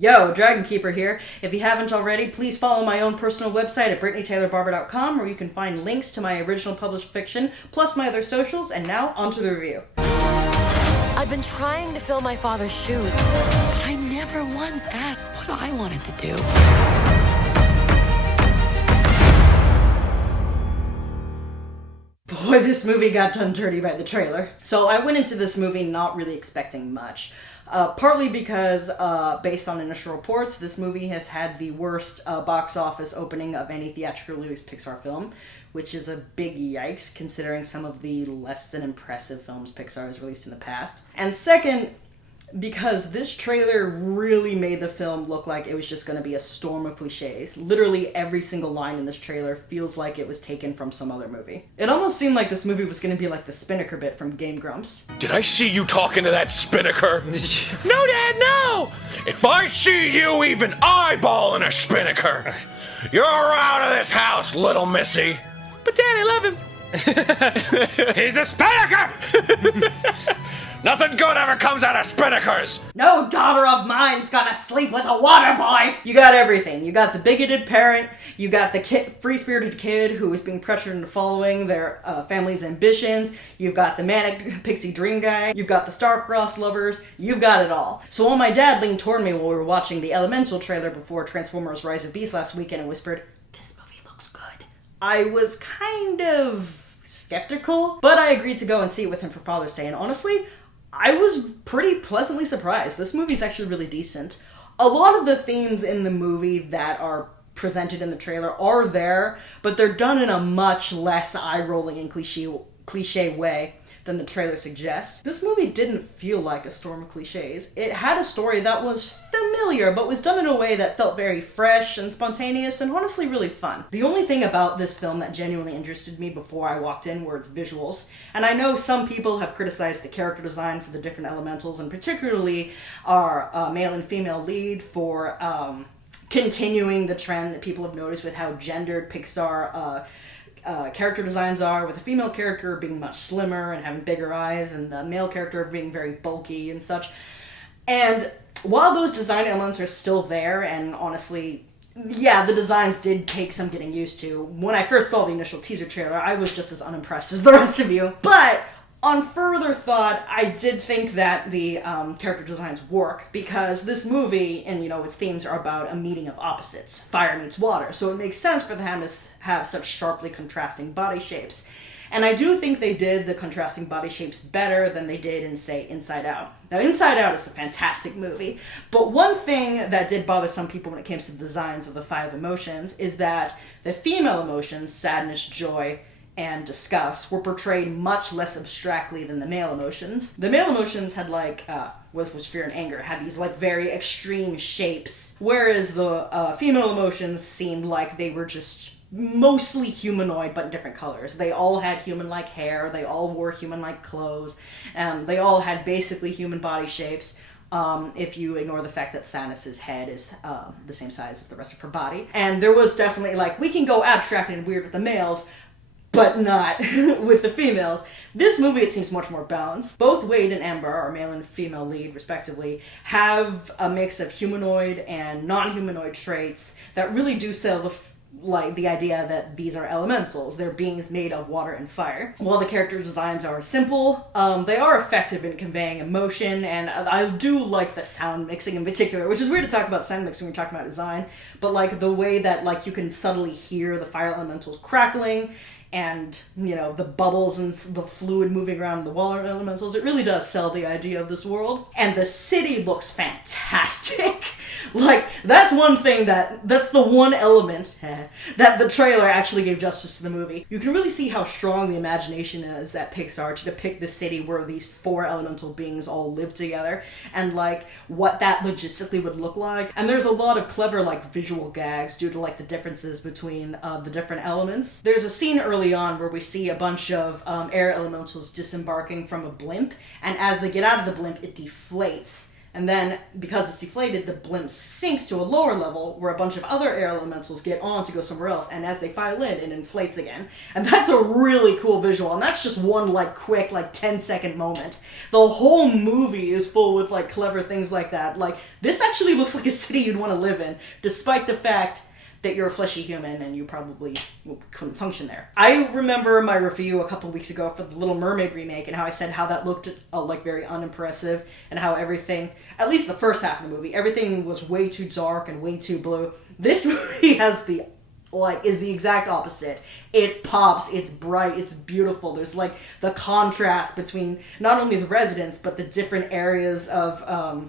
Yo, DragonKeeper here. If you haven't already, please follow my own personal website at BrittanyTaylorBarber.com, where you can find links to my original published fiction, plus my other socials, and now onto the review. I've been trying to fill my father's shoes, but I never once asked what I wanted to do. Boy, this movie got done dirty by the trailer. So I went into this movie not really expecting much. Partly because, based on initial reports, this movie has had the worst box office opening of any theatrically released Pixar film, which is a big yikes considering some of the less than impressive films Pixar has released in the past. And second, because this trailer really made the film look like it was just going to be a storm of cliches. Literally every single line in this trailer feels like it was taken from some other movie. It almost seemed like this movie was going to be like the Spinnaker bit from Game Grumps. Did I see you talking to that Spinnaker? No, Dad, no! If I see you even eyeballing a Spinnaker, you're out of this house, little missy. But Dad, I love him. He's a Spinnaker! Nothing good ever comes out of Spinnakers! No daughter of mine's gonna sleep with a water boy! You got everything. You got the bigoted parent, you got the free-spirited kid who is being pressured into following their family's ambitions, you've got the manic pixie dream guy, you've got the star-crossed lovers, you've got it all. So when my dad leaned toward me while we were watching the Elemental trailer before Transformers Rise of Beasts last weekend and whispered, "This movie looks good," I was kind of skeptical, but I agreed to go and see it with him for Father's Day, and honestly, I was pretty pleasantly surprised. This movie's actually really decent. A lot of the themes in the movie that are presented in the trailer are there, but they're done in a much less eye-rolling and cliche way than the trailer suggests. This movie didn't feel like a storm of cliches. It had a story that was familiar, but was done in a way that felt very fresh and spontaneous and honestly really fun. The only thing about this film that genuinely interested me before I walked in were its visuals. And I know some people have criticized the character design for the different elementals, and particularly our male and female lead for continuing the trend that people have noticed with how gendered Pixar character designs are, with the female character being much slimmer and having bigger eyes, and the male character being very bulky and such. And while those design elements are still there, and honestly, yeah, the designs did take some getting used to. When I first saw the initial teaser trailer, I was just as unimpressed as the rest of you. But on further thought, I did think that the character designs work, because this movie and, its themes are about a meeting of opposites. Fire meets water. So it makes sense for them to have such sharply contrasting body shapes. And I do think they did the contrasting body shapes better than they did in, say, Inside Out. Now, Inside Out is a fantastic movie, but one thing that did bother some people when it came to the designs of the five emotions is that the female emotions, sadness, joy, and disgust, were portrayed much less abstractly than the male emotions. The male emotions had was fear and anger, had these very extreme shapes, whereas the female emotions seemed like they were just mostly humanoid but in different colors. They all had human-like hair, they all wore human-like clothes, and they all had basically human body shapes. If you ignore the fact that Samus's head is the same size as the rest of her body. And there was definitely we can go abstract and weird with the males, but not with the females. This movie, it seems much more balanced. Both Wade and Amber, our male and female lead, respectively, have a mix of humanoid and non-humanoid traits that really do sell the idea that these are elementals. They're beings made of water and fire. While the character designs are simple, they are effective in conveying emotion, and I do like the sound mixing in particular, which is weird to talk about sound mixing when you're talking about design, but the way that you can subtly hear the fire elementals crackling, and, the bubbles and the fluid moving around the water elementals, it really does sell the idea of this world. And the city looks fantastic. That's one thing that's the one element that the trailer actually gave justice to the movie. You can really see how strong the imagination is at Pixar to depict the city where these four elemental beings all live together, and, what that logistically would look like. And there's a lot of clever, visual gags due to, the differences between the different elements. There's a scene early on where we see a bunch of air elementals disembarking from a blimp, and as they get out of the blimp, it deflates. And then, because it's deflated, the blimp sinks to a lower level where a bunch of other air elementals get on to go somewhere else. And as they file in, it inflates again. And that's a really cool visual. And that's just one, like, quick, like, 10-second moment. The whole movie is full with, like, clever things like that. Like, this actually looks like a city you'd want to live in, despite the fact that you're a fleshy human and you probably couldn't function there. I remember my review a couple weeks ago for the Little Mermaid remake and how I said how that looked like very unimpressive and how everything, at least the first half of the movie, everything was way too dark and way too blue. This movie has is the exact opposite. It pops, it's bright, it's beautiful. There's like the contrast between not only the residents but the different areas of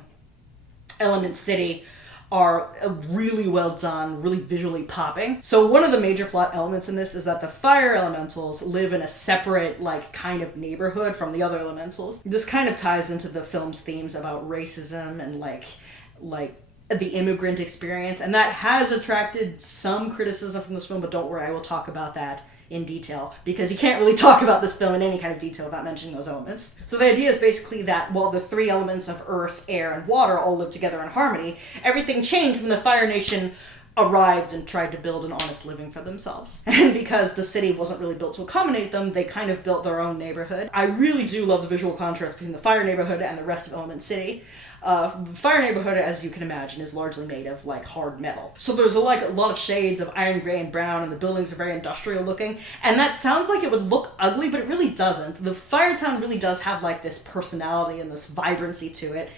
Element City are really well done, really visually popping. So one of the major plot elements in this is that the fire elementals live in a separate, like, kind of neighborhood from the other elementals. This kind of ties into the film's themes about racism and, like the immigrant experience, and that has attracted some criticism from this film, but don't worry, I will talk about that in detail, because you can't really talk about this film in any kind of detail without mentioning those elements. So the idea is basically that while the three elements of earth, air, and water all live together in harmony, everything changed when the Fire Nation arrived and tried to build an honest living for themselves. And because the city wasn't really built to accommodate them, they kind of built their own neighborhood. I really do love the visual contrast between the Fire neighborhood and the rest of Element City. Fire neighborhood, as you can imagine, is largely made of, like, hard metal. So there's a lot of shades of iron, gray, and brown, and the buildings are very industrial looking. And that sounds like it would look ugly, but it really doesn't. The Firetown really does have, like, this personality and this vibrancy to it,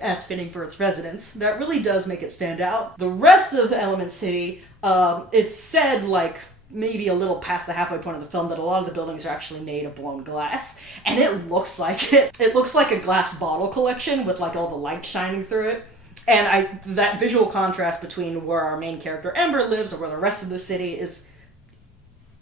as fitting for its residents, that really does make it stand out. The rest of Element City, it's said, like, maybe a little past the halfway point of the film, that a lot of the buildings are actually made of blown glass, and it looks like it. It looks like a glass bottle collection with, like, all the light shining through it. And that visual contrast between where our main character Ember lives and where the rest of the city is,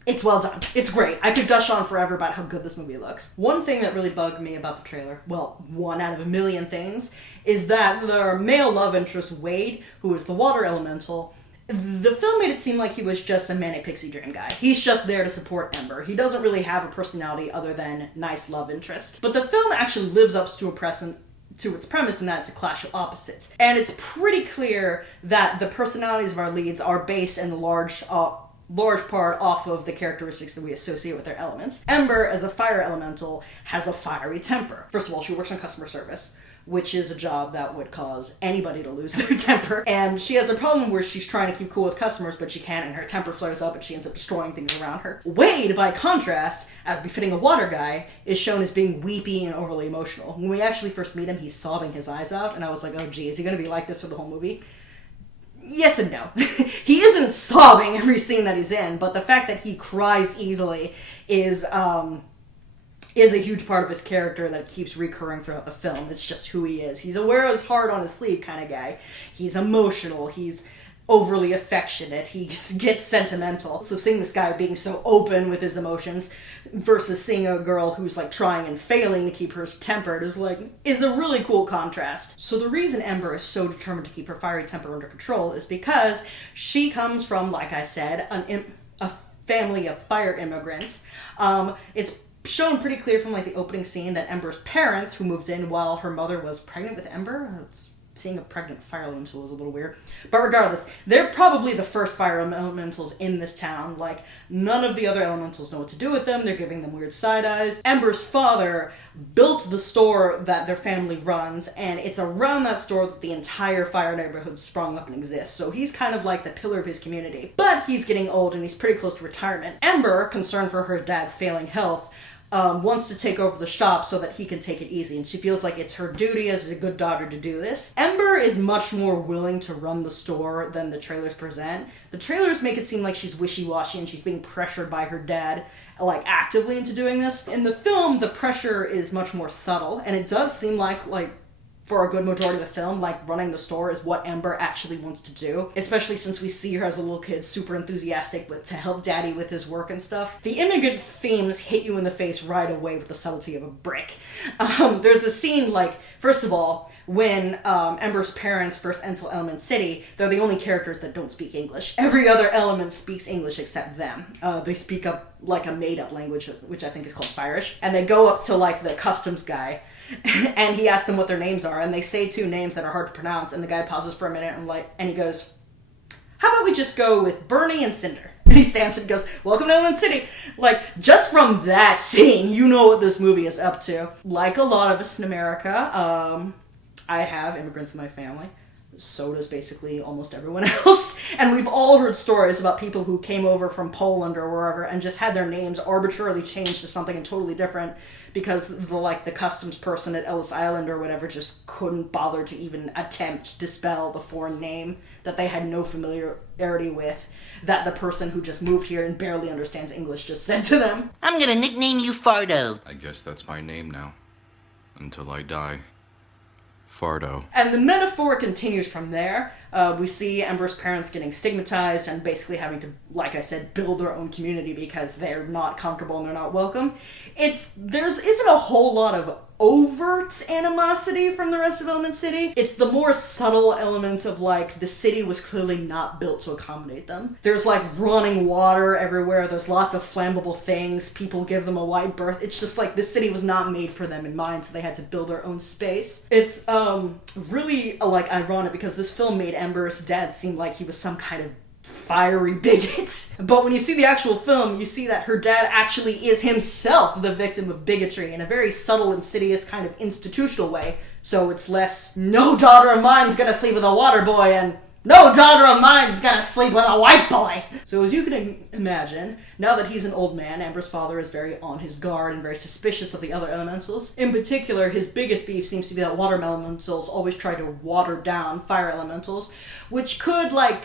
it's well done. It's great. I could gush on forever about how good this movie looks. One thing that really bugged me about the trailer, well, one out of a million things, is that their male love interest, Wade, who is the water elemental, the film made it seem like he was just a manic pixie dream guy. He's just there to support Ember. He doesn't really have a personality other than nice love interest. But the film actually lives up to its premise in that it's a clash of opposites. And it's pretty clear that the personalities of our leads are based in large part off of the characteristics that we associate with their elements. Ember, as a fire elemental, has a fiery temper. First of all, she works in customer service, which is a job that would cause anybody to lose their temper. And she has a problem where she's trying to keep cool with customers, but she can't, and her temper flares up and she ends up destroying things around her. Wade, by contrast, as befitting a water guy, is shown as being weepy and overly emotional. When we actually first meet him, he's sobbing his eyes out, and I was like, oh gee, is he gonna be like this for the whole movie? Yes and no. He isn't sobbing every scene that he's in, but the fact that he cries easily is a huge part of his character that keeps recurring throughout the film. It's just who he is. He's a wear his heart on his sleeve kind of guy. He's emotional. He's overly affectionate. He gets sentimental. So seeing this guy being so open with his emotions versus seeing a girl who's, like, trying and failing to keep hers tempered is a really cool contrast. So the reason Ember is so determined to keep her fiery temper under control is because she comes from, like I said, a family of fire immigrants. It's shown pretty clear from, like, the opening scene that Ember's parents, who moved in while her mother was pregnant with Ember, seeing a pregnant fire elemental was a little weird, but regardless, they're probably the first fire elementals in this town. Like, none of the other elementals know what to do with them. They're giving them weird side eyes. Ember's father built the store that their family runs, and it's around that store that the entire fire neighborhood sprung up and exists. So he's kind of like the pillar of his community. But he's getting old and he's pretty close to retirement. Ember, concerned for her dad's failing health, wants to take over the shop so that he can take it easy, and she feels like it's her duty as a good daughter to do this. Ember is much more willing to run the store than the trailers present. The trailers make it seem like she's wishy-washy and she's being pressured by her dad, like, actively into doing this. In the film, the pressure is much more subtle, and it does seem like for a good majority of the film, like, running the store is what Ember actually wants to do, especially since we see her as a little kid super enthusiastic to help daddy with his work and stuff. The immigrant themes hit you in the face right away with the subtlety of a brick. There's a scene, like, first of all, when Ember's parents first enter Element City, they're the only characters that don't speak English. Every other element speaks English except them. They speak up, like, a made-up language, which I think is called Firish, and they go up to, like, the customs guy, and he asks them what their names are, and they say two names that are hard to pronounce, and the guy pauses for a minute and he goes, how about we just go with Bernie and Cinder? And he stamps it and goes, welcome to Element City. Like, just from that scene, you know what this movie is up to. Like a lot of us in America, I have immigrants in my family. So does basically almost everyone else. And we've all heard stories about people who came over from Poland or wherever and just had their names arbitrarily changed to something totally different because the customs person at Ellis Island or whatever just couldn't bother to even attempt to spell the foreign name that they had no familiarity with, that the person who just moved here and barely understands English just said to them. I'm gonna nickname you Fardo. I guess that's my name now. Until I die. Fardo. And the metaphor continues from there. We see Ember's parents getting stigmatized and basically having to, like I said, build their own community because they're not comfortable and they're not welcome. There isn't a whole lot of overt animosity from the rest of Element City. It's the more subtle elements of, like, the city was clearly not built to accommodate them. There's, like, running water everywhere. There's lots of flammable things. People give them a wide berth. It's just like this city was not made for them in mind, so they had to build their own space. It's really, like, ironic because this film made Ember's dad seem like he was some kind of fiery bigot. But when you see the actual film, you see that her dad actually is himself the victim of bigotry in a very subtle, insidious kind of institutional way. So it's less, no daughter of mine's gonna sleep with a water boy, and no daughter of mine's gonna sleep with a white boy. So as you can imagine, now that he's an old man, Ember's father is very on his guard and very suspicious of the other elementals. In particular, his biggest beef seems to be that water elementals always try to water down fire elementals, which could, like,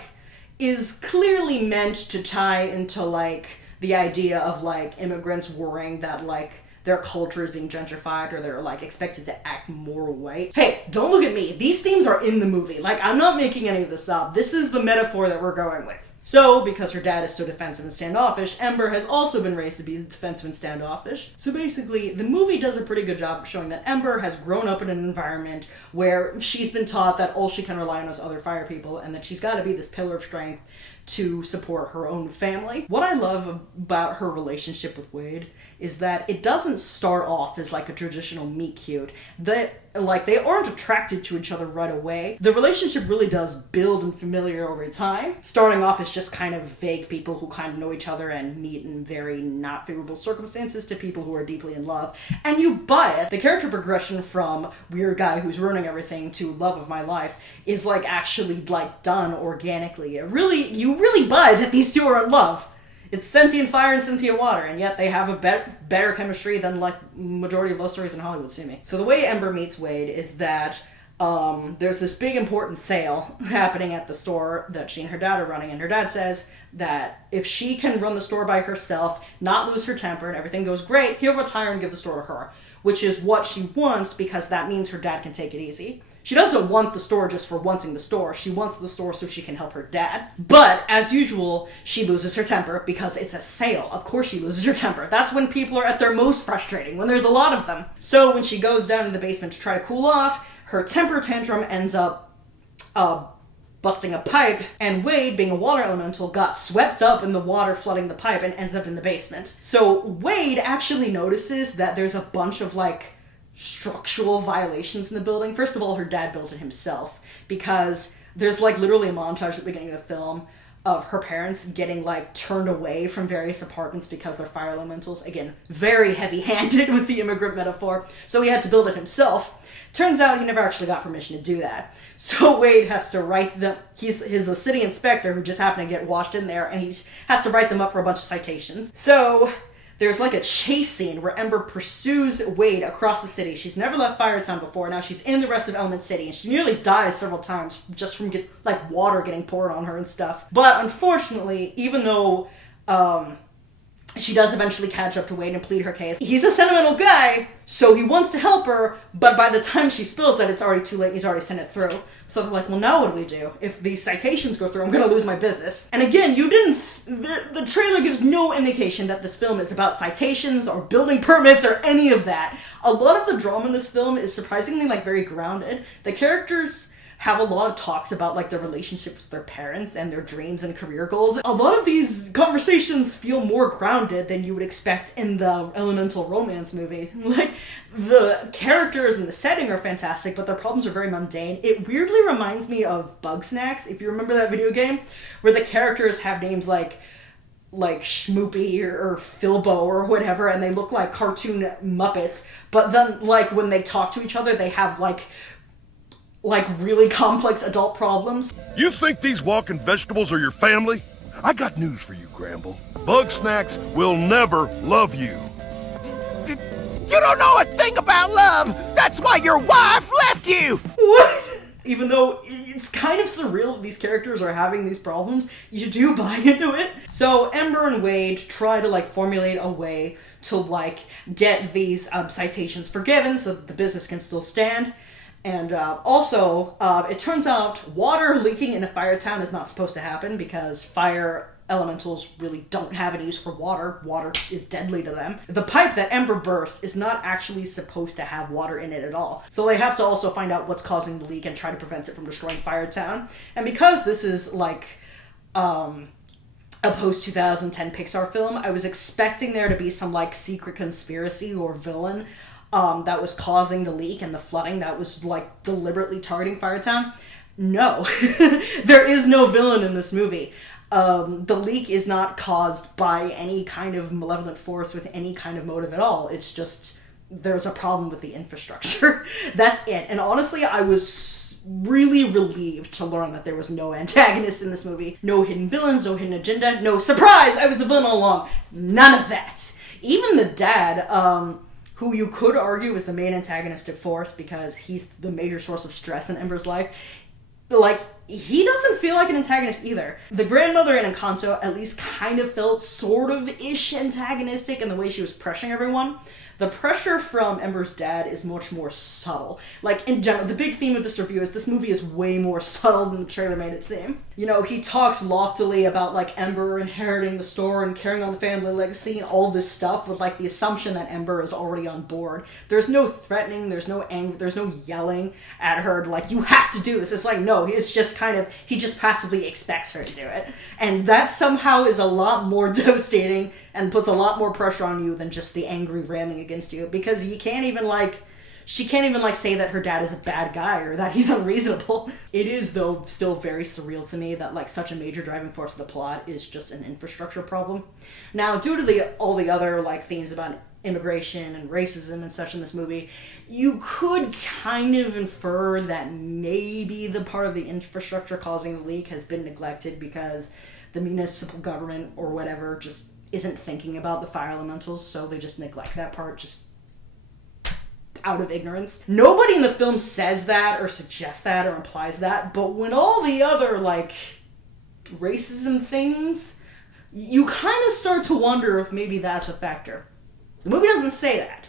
is clearly meant to tie into, like, the idea of, like, immigrants worrying that, like, their culture is being gentrified or they're, like, expected to act more white. Hey, don't look at me. These themes are in the movie. Like, I'm not making any of this up. This is the metaphor that we're going with. So, because her dad is so defensive and standoffish, Ember has also been raised to be defensive and standoffish. So basically, the movie does a pretty good job of showing that Ember has grown up in an environment where she's been taught that all she can rely on is other fire people, and that she's got to be this pillar of strength to support her own family. What I love about her relationship with Wade is that it doesn't start off as, like, a traditional meet-cute. They aren't attracted to each other right away. The relationship really does build and familiar over time, starting off as just kind of vague people who kind of know each other and meet in very not favorable circumstances to people who are deeply in love. And you buy it. The character progression from weird guy who's ruining everything to love of my life is, like, actually, like, done organically. You really buy that these two are in love. It's sentient fire and sentient water, and yet they have a better chemistry than, like, majority of love stories in Hollywood, sue me. So the way Ember meets Wade is that there's this big important sale happening at the store that she and her dad are running, and her dad says that if she can run the store by herself, not lose her temper, and everything goes great, he'll retire and give the store to her, which is what she wants because that means her dad can take it easy. She doesn't want the store just for wanting the store. She wants the store so she can help her dad. But, as usual, she loses her temper because it's a sale. Of course she loses her temper. That's when people are at their most frustrating, when there's a lot of them. So when she goes down to the basement to try to cool off, her temper tantrum ends up busting a pipe, and Wade, being a water elemental, got swept up in the water flooding the pipe and ends up in the basement. So Wade actually notices that there's a bunch of, like, structural violations in the building. First of all, her dad built it himself, because there's, like, literally a montage at the beginning of the film of her parents getting, like, turned away from various apartments because they're fire elementals. Again, very heavy-handed with the immigrant metaphor. So he had to build it himself. Turns out he never actually got permission to do that. So Wade has to write them. He's a city inspector who just happened to get washed in there, and he has to write them up for a bunch of citations. So there's, like, a chase scene where Ember pursues Wade across the city. She's never left Firetown before. Now she's in the rest of Element City, and she nearly dies several times just from, water getting poured on her and stuff. But unfortunately, even though she does eventually catch up to Wade and plead her case, he's a sentimental guy, so he wants to help her, but by the time she spills that, it's already too late. He's already sent it through. So they're like, well, now what do we do? If these citations go through, I'm gonna lose my business. And again, the trailer gives no indication that this film is about citations or building permits or any of that. A lot of the drama in this film is surprisingly, like, very grounded. The characters have a lot of talks about like their relationships with their parents and their dreams and career goals. A lot of these conversations feel more grounded than you would expect in the elemental romance movie. Like, the characters and the setting are fantastic, but their problems are very mundane. It weirdly reminds me of Bugsnax, if you remember that video game, where the characters have names like Schmoopy or Filbo or whatever, and they look like cartoon Muppets, but then like when they talk to each other, they have like really complex adult problems. You think these walking vegetables are your family? I got news for you, Gramble. Bugsnax will never love you. You don't know a thing about love! That's why your wife left you! What? Even though it's kind of surreal that these characters are having these problems, you do buy into it. So Ember and Wade try to like formulate a way to like get these citations forgiven so that the business can still stand. And also, it turns out water leaking in a fire town is not supposed to happen because fire elementals really don't have any use for water. Water is deadly to them. The pipe that Ember bursts is not actually supposed to have water in it at all. So they have to also find out what's causing the leak and try to prevent it from destroying Firetown. And because this is like a post-2010 Pixar film, I was expecting there to be some like secret conspiracy or villain that was causing the leak and the flooding that was like deliberately targeting Firetown. No, there is no villain in this movie. The leak is not caused by any kind of malevolent force with any kind of motive at all. It's just there's a problem with the infrastructure. That's it. And honestly, I was really relieved to learn that there was no antagonist in this movie. No hidden villains, no hidden agenda, no surprise, I was the villain all along. None of that. Even the dad, who you could argue is the main antagonistic force because he's the major source of stress in Ember's life, like, he doesn't feel like an antagonist either. The grandmother in Encanto at least kind of felt sort of ish antagonistic in the way she was pressuring everyone. The pressure from Ember's dad is much more subtle. Like, in general, the big theme of this review is this movie is way more subtle than the trailer made it seem. You know, he talks loftily about, like, Ember inheriting the store and carrying on the family legacy and all this stuff with, like, the assumption that Ember is already on board. There's no threatening, there's no anger, there's no yelling at her, like, you have to do this. It's like, no, it's just kind of, he just passively expects her to do it. And that somehow is a lot more devastating and puts a lot more pressure on you than just the angry railing against you, because you can't even, like, she can't even, like, say that her dad is a bad guy or that he's unreasonable. It is, though, still very surreal to me that, like, such a major driving force of the plot is just an infrastructure problem. Now, due to all the other, like, themes about immigration and racism and such in this movie, you could kind of infer that maybe the part of the infrastructure causing the leak has been neglected because the municipal government or whatever just isn't thinking about the fire elementals, so they just neglect that part just out of ignorance. Nobody in the film says that or suggests that or implies that, but when all the other, like, racism things, you kind of start to wonder if maybe that's a factor. The movie doesn't say that,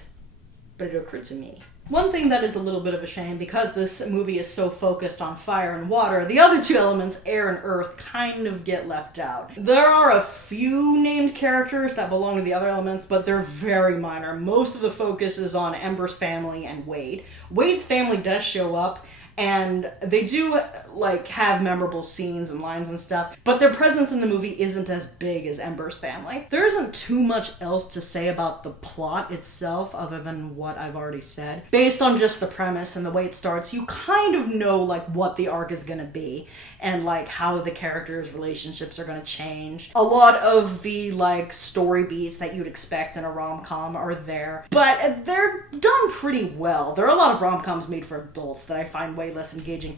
but it occurred to me. One thing that is a little bit of a shame, because this movie is so focused on fire and water, the other two elements, air and earth, kind of get left out. There are a few named characters that belong to the other elements, but they're very minor. Most of the focus is on Ember's family and Wade. Wade's family does show up, and they do, like, have memorable scenes and lines and stuff, but their presence in the movie isn't as big as Ember's family. There isn't too much else to say about the plot itself other than what I've already said. Based on just the premise and the way it starts, you kind of know, like, what the arc is gonna be and, like, how the characters' relationships are gonna change. A lot of the, like, story beats that you'd expect in a rom-com are there, but they're done pretty well. There are a lot of rom-coms made for adults that I find way less engaging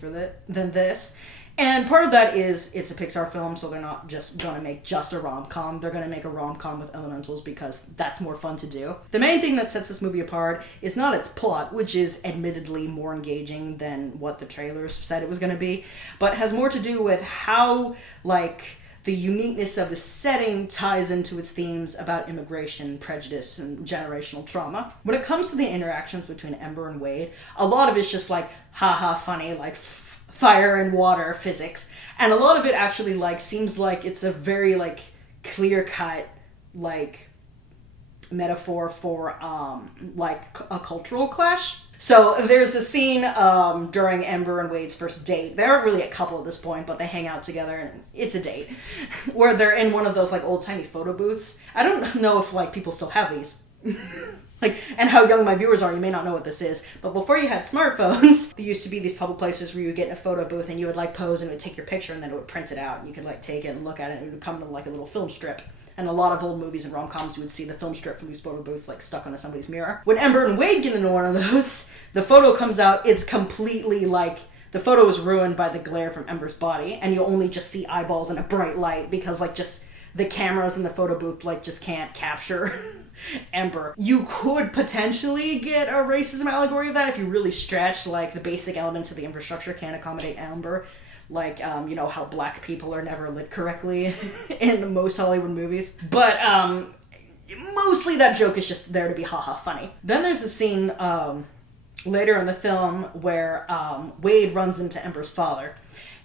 than this. And part of that is it's a Pixar film, so they're not just going to make just a rom-com. They're going to make a rom-com with elementals because that's more fun to do. The main thing that sets this movie apart is not its plot, which is admittedly more engaging than what the trailers said it was going to be, but has more to do with how, like, the uniqueness of the setting ties into its themes about immigration, prejudice, and generational trauma. When it comes to the interactions between Ember and Wade, a lot of it's just like, haha, funny, like fire and water physics. And a lot of it actually, like, seems like it's a very, like, clear-cut, like, metaphor for, like, a cultural clash. So there's a scene during Ember and Wade's first date. They aren't really a couple at this point, but they hang out together and it's a date. Where they're in one of those like old-timey photo booths. I don't know if like people still have these. Like, and how young my viewers are, you may not know what this is, but before you had smartphones, there used to be these public places where you would get in a photo booth and you would like pose and it would take your picture and then it would print it out and you could like take it and look at it and it would come to like a little film strip. And a lot of old movies and rom-coms, you would see the film strip from these photo booths like stuck onto somebody's mirror. When Ember and Wade get into one of those, the photo comes out, it's completely like, the photo is ruined by the glare from Ember's body and you only just see eyeballs and a bright light because like just the cameras in the photo booth like just can't capture Ember. You could potentially get a racism allegory of that if you really stretched like the basic elements of the infrastructure can't accommodate Ember. Like, you know, how black people are never lit correctly in most Hollywood movies. But, mostly that joke is just there to be haha funny. Then there's a scene, later in the film where, Wade runs into Ember's father.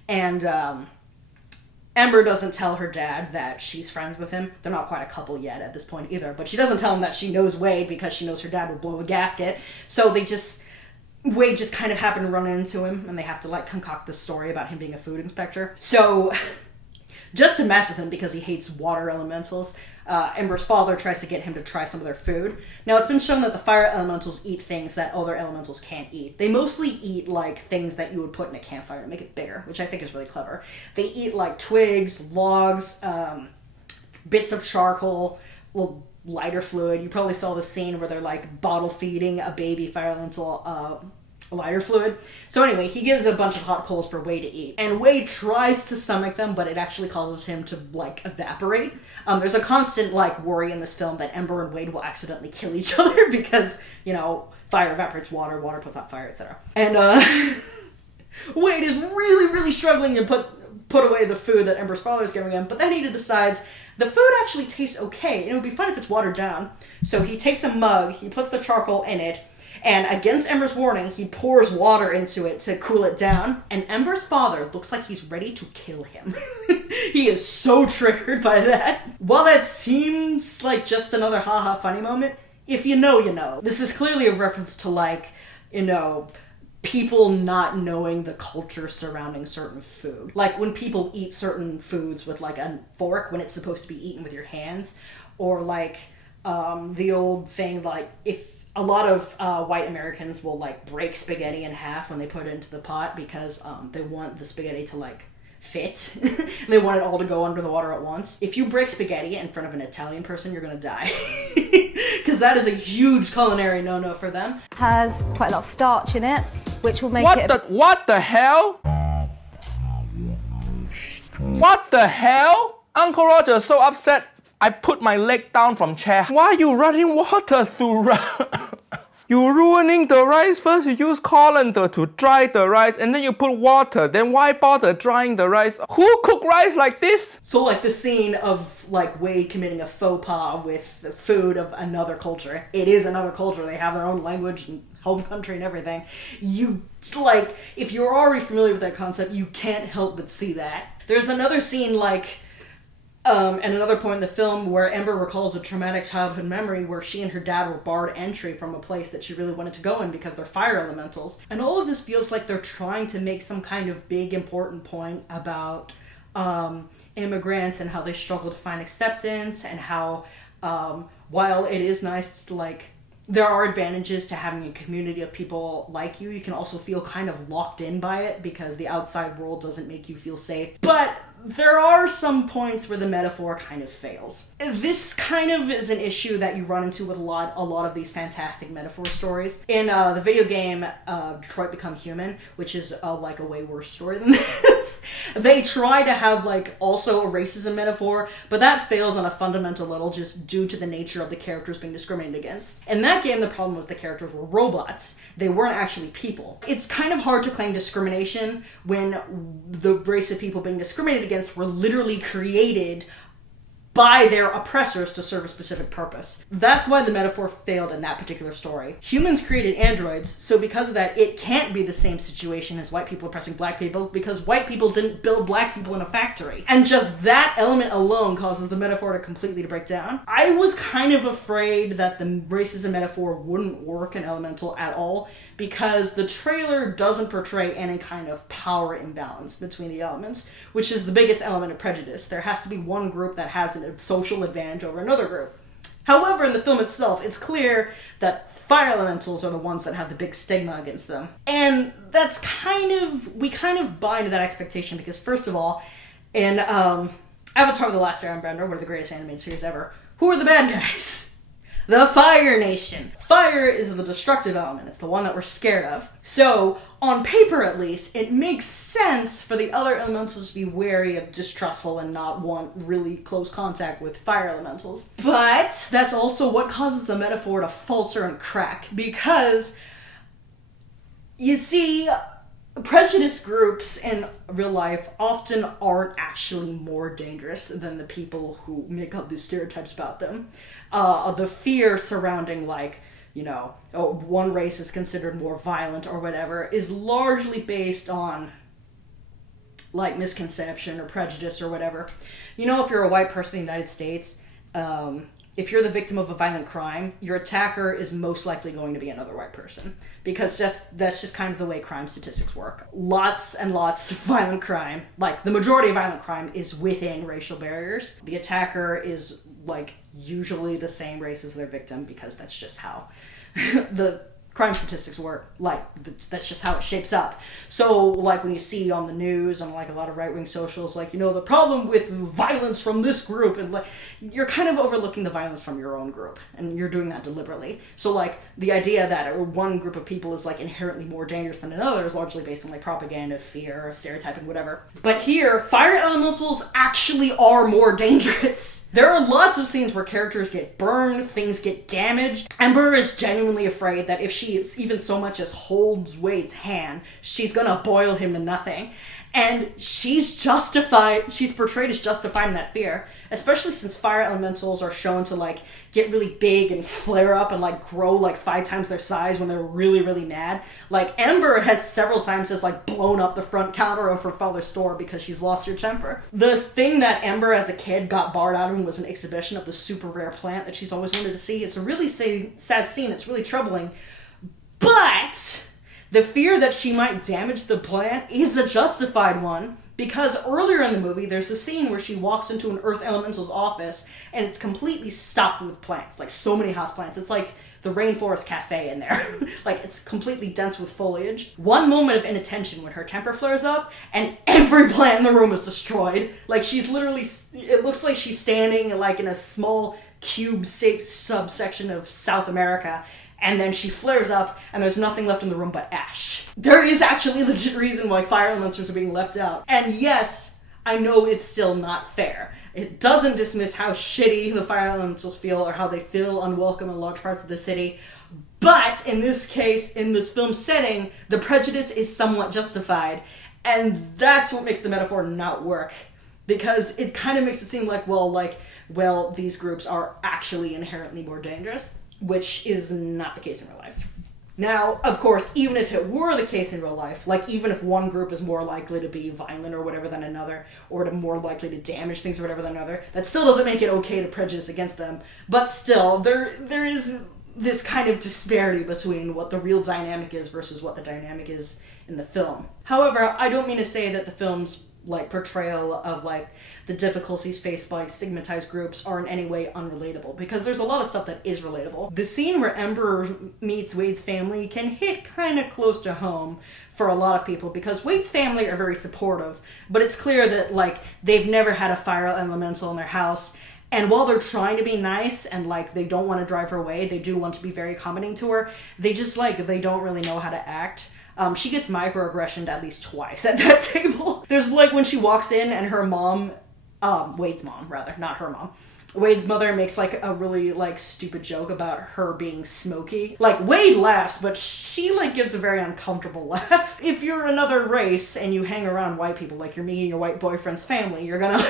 And, Ember doesn't tell her dad that she's friends with him. They're not quite a couple yet at this point either. But she doesn't tell him that she knows Wade because she knows her dad would blow a gasket. So Wade just kind of happened to run into him, and they have to, like, concoct this story about him being a food inspector. So, just to mess with him because he hates water elementals, Ember's father tries to get him to try some of their food. Now, it's been shown that the fire elementals eat things that other elementals can't eat. They mostly eat, like, things that you would put in a campfire to make it bigger, which I think is really clever. They eat, like, twigs, logs, bits of charcoal, well, lighter fluid. You probably saw the scene where they're like bottle feeding a baby fire elemental lighter fluid. So anyway, he gives a bunch of hot coals for Wade to eat. And Wade tries to stomach them, but it actually causes him to like evaporate. There's a constant like worry in this film that Ember and Wade will accidentally kill each other because, you know, fire evaporates water, water puts out fire, etc. And Wade is really, really struggling to put away the food that Ember's father is giving him, but then he decides the food actually tastes okay, and it would be fine if it's watered down. So he takes a mug, he puts the charcoal in it, and against Ember's warning, he pours water into it to cool it down, and Ember's father looks like he's ready to kill him. He is so triggered by that. While that seems like just another haha funny moment, if you know, you know. This is clearly a reference to like, you know, people not knowing the culture surrounding certain food. Like when people eat certain foods with like a fork when it's supposed to be eaten with your hands. Or like the old thing like if a lot of white Americans will like break spaghetti in half when they put it into the pot because they want the spaghetti to like fit. They want it all to go under the water at once. If you break spaghetti in front of an Italian person, you're gonna die. Because that is a huge culinary no-no for them. Has quite a lot of starch in it, which will make What the hell? What the hell? Uncle Roger is so upset I put my leg down from chair. Why are you running water through You're ruining the rice. First you use colander to dry the rice and then you put water. Then why bother drying the rice? Who cook rice like this? So like the scene of like Wade committing a faux pas with the food of another culture. It is another culture. They have their own language and home country and everything. You like, if you're already familiar with that concept, you can't help but see that. There's another scene like and another point in the film where Ember recalls a traumatic childhood memory where she and her dad were barred entry from a place that she really wanted to go in because they're fire elementals. And all of this feels like they're trying to make some kind of big important point about immigrants and how they struggle to find acceptance and how while it is nice to like there are advantages to having a community of people like you, you can also feel kind of locked in by it because the outside world doesn't make you feel safe. But there are some points where the metaphor kind of fails. This kind of is an issue that you run into with a lot of these fantastic metaphor stories. In the video game Detroit Become Human, which is like a way worse story than this, they try to have like also a racism metaphor, but that fails on a fundamental level just due to the nature of the characters being discriminated against. In that game, the problem was the characters were robots. They weren't actually people. It's kind of hard to claim discrimination when the race of people being discriminated against were literally created by their oppressors to serve a specific purpose. That's why the metaphor failed in that particular story. Humans created androids, so because of that, it can't be the same situation as white people oppressing black people, because white people didn't build black people in a factory. And just that element alone causes the metaphor to completely break down. I was kind of afraid that the racism metaphor wouldn't work in Elemental at all, because the trailer doesn't portray any kind of power imbalance between the elements, which is the biggest element of prejudice. There has to be one group that has a social advantage over another group. However, in the film itself, it's clear that fire elementals are the ones that have the big stigma against them. And that's we kind of buy into that expectation because, first of all, in Avatar: The Last Airbender, one of the greatest animated series ever, who are the bad guys? The Fire Nation. Fire is the destructive element. It's the one that we're scared of. So, on paper at least, it makes sense for the other elementals to be wary of distrustful and not want really close contact with fire elementals. But that's also what causes the metaphor to falter and crack, because, you see, prejudice groups in real life often aren't actually more dangerous than the people who make up these stereotypes about them. The fear surrounding, one race is considered more violent or whatever is largely based on, misconception or prejudice or whatever. If you're a white person in the United States, if you're the victim of a violent crime, your attacker is most likely going to be another white person. Because that's just kind of the way crime statistics work. Lots and lots of violent crime, the majority of violent crime, is within racial barriers. The attacker is, usually the same race as their victim, because that's just how the crime statistics work. That's just how it shapes up. So, when you see on the news, on, a lot of right-wing socials, the problem with violence from this group, and, you're kind of overlooking the violence from your own group, and you're doing that deliberately. So, the idea that one group of people is, inherently more dangerous than another is largely based on, propaganda, fear, stereotyping, whatever. But here, fire elementals actually are more dangerous. There are lots of scenes where characters get burned, things get damaged. Ember is genuinely afraid that if she even so much as holds Wade's hand, she's gonna boil him to nothing. And she's portrayed as justified in that fear, especially since fire elementals are shown to get really big and flare up and grow 5 times their size when they're really, really mad. Ember has several times just blown up the front counter of her father's store because she's lost her temper. The thing that Ember as a kid got barred out of was an exhibition of the super rare plant that she's always wanted to see. It's a really sad scene. It's really troubling. But the fear that she might damage the plant is a justified one, because earlier in the movie, there's a scene where she walks into an Earth Elemental's office, and it's completely stuffed with plants, so many houseplants. It's like the Rainforest Cafe in there. It's completely dense with foliage. One moment of inattention when her temper flares up, and every plant in the room is destroyed. She's literally, it looks like she's standing, in a small cube-shaped subsection of South America, and then she flares up, and there's nothing left in the room but ash. There is actually a legit reason why fire elementals are being left out. And yes, I know it's still not fair. It doesn't dismiss how shitty the fire elementals feel or how they feel unwelcome in large parts of the city. But in this case, in this film setting, the prejudice is somewhat justified. And that's what makes the metaphor not work. Because it kind of makes it seem well, these groups are actually inherently more dangerous, which is not the case in real life. Now, of course, even if it were the case in real life, even if one group is more likely to be violent or whatever than another, or to more likely to damage things or whatever than another, that still doesn't make it okay to prejudice against them. But still, there is this kind of disparity between what the real dynamic is versus what the dynamic is in the film. However, I don't mean to say that the film's portrayal of the difficulties faced by stigmatized groups are in any way unrelatable, because there's a lot of stuff that is relatable. The scene where Ember meets Wade's family can hit kind of close to home for a lot of people, because Wade's family are very supportive, but it's clear that they've never had a fire elemental in their house. And while they're trying to be nice and they don't want to drive her away, they do want to be very accommodating to her, they just they don't really know how to act. She gets microaggressioned at least twice at that table. There's when she walks in and her mom, Wade's mom rather, not her mom, Wade's mother makes a really stupid joke about her being smoky. Wade laughs, but she gives a very uncomfortable laugh. If you're another race and you hang around white people, you're meeting your white boyfriend's family, you're gonna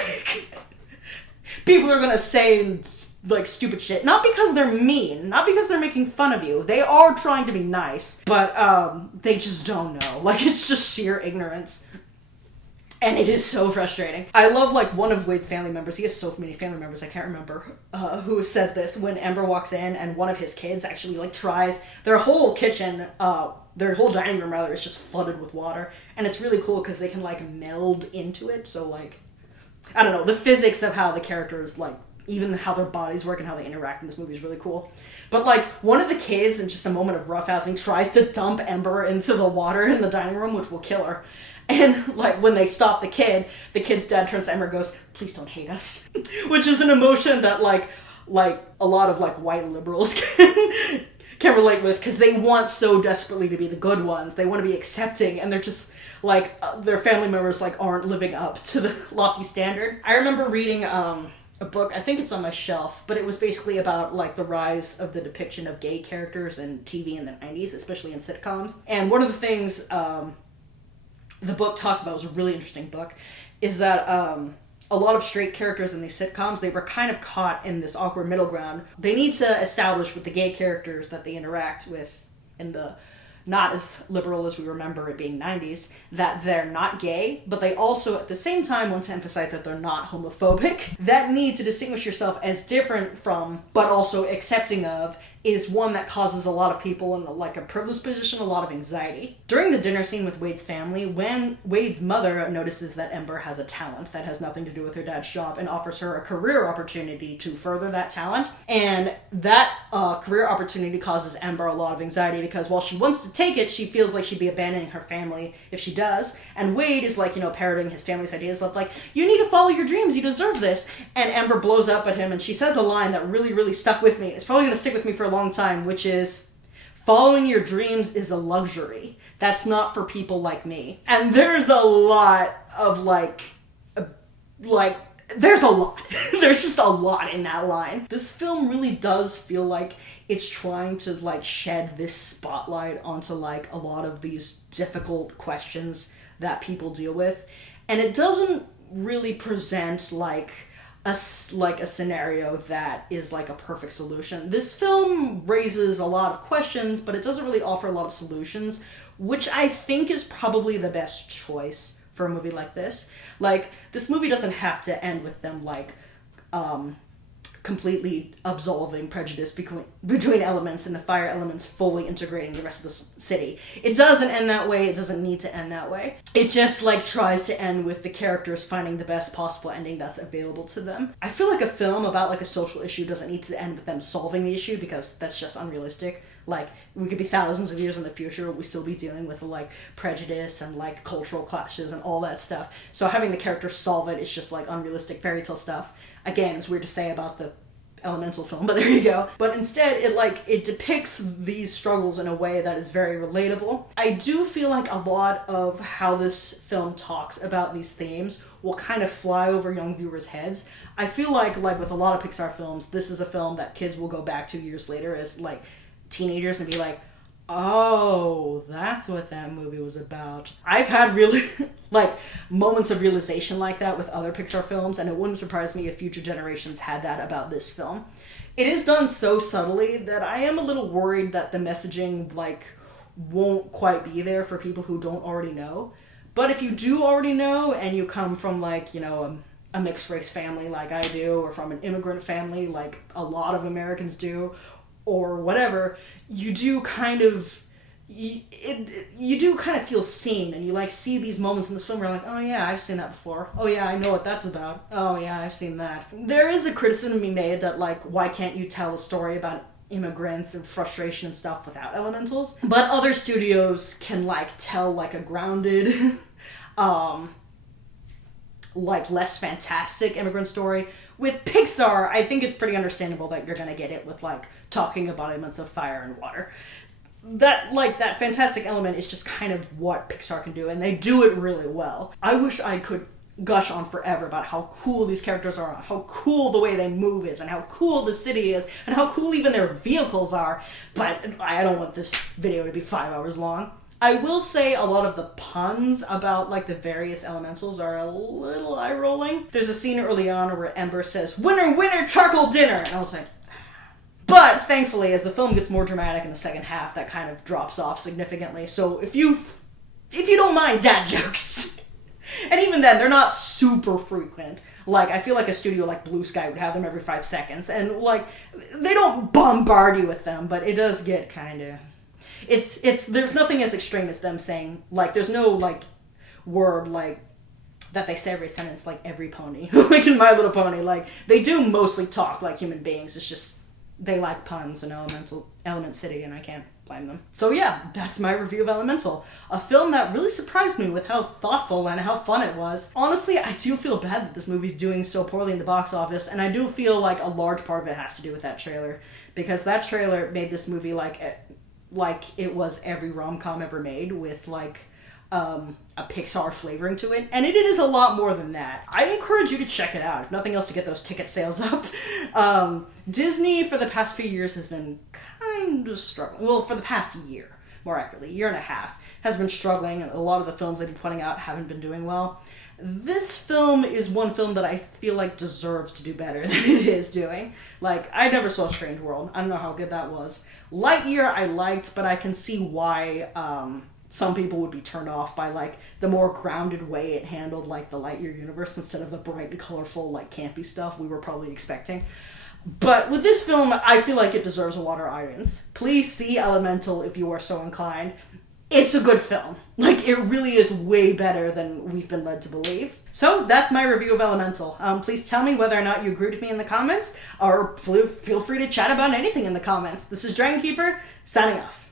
people are gonna say like stupid shit, not because they're mean, not because they're making fun of you. They are trying to be nice, but they just don't know. Like, it's just sheer ignorance. And it is so frustrating. I love, like, one of Wade's family members. He has so many family members, I can't remember who says this. When Ember walks in and one of his kids actually, like, tries... Their whole kitchen, their whole dining room, rather, is just flooded with water. And it's really cool because they can, like, meld into it. So, like, I don't know. The physics of how the characters, like, even how their bodies work and how they interact in this movie is really cool. But, like, one of the kids, in just a moment of roughhousing, tries to dump Ember into the water in the dining room, which will kill her. And, like, when they stop the kid's dad turns to Ember and goes, please don't hate us. Which is an emotion that, like a lot of, like, white liberals can relate with, because they want so desperately to be the good ones. They want to be accepting, and they're just, like, their family members, like, aren't living up to the lofty standard. I remember reading, a book, I think it's on my shelf, but it was basically about, like, the rise of the depiction of gay characters in TV in the 90s, especially in sitcoms. And one of the things, the book talks about, it was a really interesting book, is that a lot of straight characters in these sitcoms, they were kind of caught in this awkward middle ground. They need to establish with the gay characters that they interact with in the not as liberal as we remember it being 90s, that they're not gay, but they also at the same time want to emphasize that they're not homophobic. That need to distinguish yourself as different from, but also accepting of, is one that causes a lot of people in like a privileged position a lot of anxiety. During the dinner scene with Wade's family, when Wade's mother notices that Ember has a talent that has nothing to do with her dad's job and offers her a career opportunity to further that talent, and that career opportunity causes Ember a lot of anxiety because while she wants to take it, she feels like she'd be abandoning her family if she does, and Wade is like, you know, parroting his family's ideas of like, you need to follow your dreams, you deserve this, and Ember blows up at him and she says a line that really, really stuck with me. It's probably going to stick with me for a long time, which is, following your dreams is a luxury. That's not for people like me. And there's a lot of there's a lot. There's just a lot in that line. This film really does feel like it's trying to like shed this spotlight onto like a lot of these difficult questions that people deal with. And it doesn't really present like a scenario that is like a perfect solution. This film raises a lot of questions, but it doesn't really offer a lot of solutions, which I think is probably the best choice for a movie like this. Like, this movie doesn't have to end with them like completely absolving prejudice between elements and the fire elements fully integrating the rest of the city. It doesn't end that way. It doesn't need to end that way. It just like tries to end with the characters finding the best possible ending that's available to them. I feel like a film about like a social issue doesn't need to end with them solving the issue because that's just unrealistic. Like, we could be thousands of years in the future, we still be dealing with like prejudice and like cultural clashes and all that stuff. So having the characters solve it is just like unrealistic fairy tale stuff. Again, it's weird to say about the Elemental film, but there you go. But instead, it depicts these struggles in a way that is very relatable. I do feel like a lot of how this film talks about these themes will kind of fly over young viewers' heads. I feel like with a lot of Pixar films, this is a film that kids will go back to years later as like teenagers and be like, oh, that's what that movie was about. I've had really like moments of realization like that with other Pixar films, and it wouldn't surprise me if future generations had that about this film. It is done so subtly that I am a little worried that the messaging like won't quite be there for people who don't already know. But if you do already know and you come from like, you know, a mixed race family like I do, or from an immigrant family like a lot of Americans do, or whatever, you do kind of feel seen, and you like see these moments in this film where you're like, oh yeah, I've seen that before. Oh yeah, I know what that's about. Oh yeah, I've seen that. There is a criticism to be made that like, why can't you tell a story about immigrants and frustration and stuff without elementals? But other studios can like tell like a grounded like less fantastic immigrant story. With Pixar, I think it's pretty understandable that you're gonna get it with like talking about elements of fire and water. That fantastic element is just kind of what Pixar can do, and they do it really well. I wish I could gush on forever about how cool these characters are, how cool the way they move is, and how cool the city is, and how cool even their vehicles are, but I don't want this video to be 5 hours long. I will say a lot of the puns about, like, the various elementals are a little eye-rolling. There's a scene early on where Ember says, "Winner, winner, charcoal dinner!" And I was like... But, thankfully, as the film gets more dramatic in the second half, that kind of drops off significantly. So if you don't mind dad jokes... And even then, they're not super frequent. Like, I feel like a studio like Blue Sky would have them every 5 seconds. And, like, they don't bombard you with them, but it does get kind of... There's nothing as extreme as them saying, like, there's no, like, word, like, that they say every sentence, like, every pony. Like in My Little Pony. Like, they do mostly talk like human beings. It's just, they like puns in Element City, and I can't blame them. So yeah, that's my review of Elemental. A film that really surprised me with how thoughtful and how fun it was. Honestly, I do feel bad that this movie's doing so poorly in the box office, and I do feel like a large part of it has to do with that trailer. Because that trailer made this movie like it was every rom-com ever made, with like a Pixar flavoring to it, and it is a lot more than that. I encourage you to check it out, if nothing else, to get those ticket sales up. Disney for the past few years has been kind of struggling. Well, for the past year, more accurately, year and a half, has been struggling, and a lot of the films they've been putting out haven't been doing well. This film is one film that I feel like deserves to do better than it is doing. Like, I never saw Strange World. I don't know how good that was. Lightyear I liked, but I can see why some people would be turned off by, like, the more grounded way it handled, like, the Lightyear universe instead of the bright and colorful, like, campy stuff we were probably expecting. But with this film, I feel like it deserves a water audience. Please see Elemental if you are so inclined. It's a good film. Like, it really is way better than we've been led to believe. So, that's my review of Elemental. Please tell me whether or not you agreed with me in the comments, or feel free to chat about anything in the comments. This is DragonKeeper, signing off.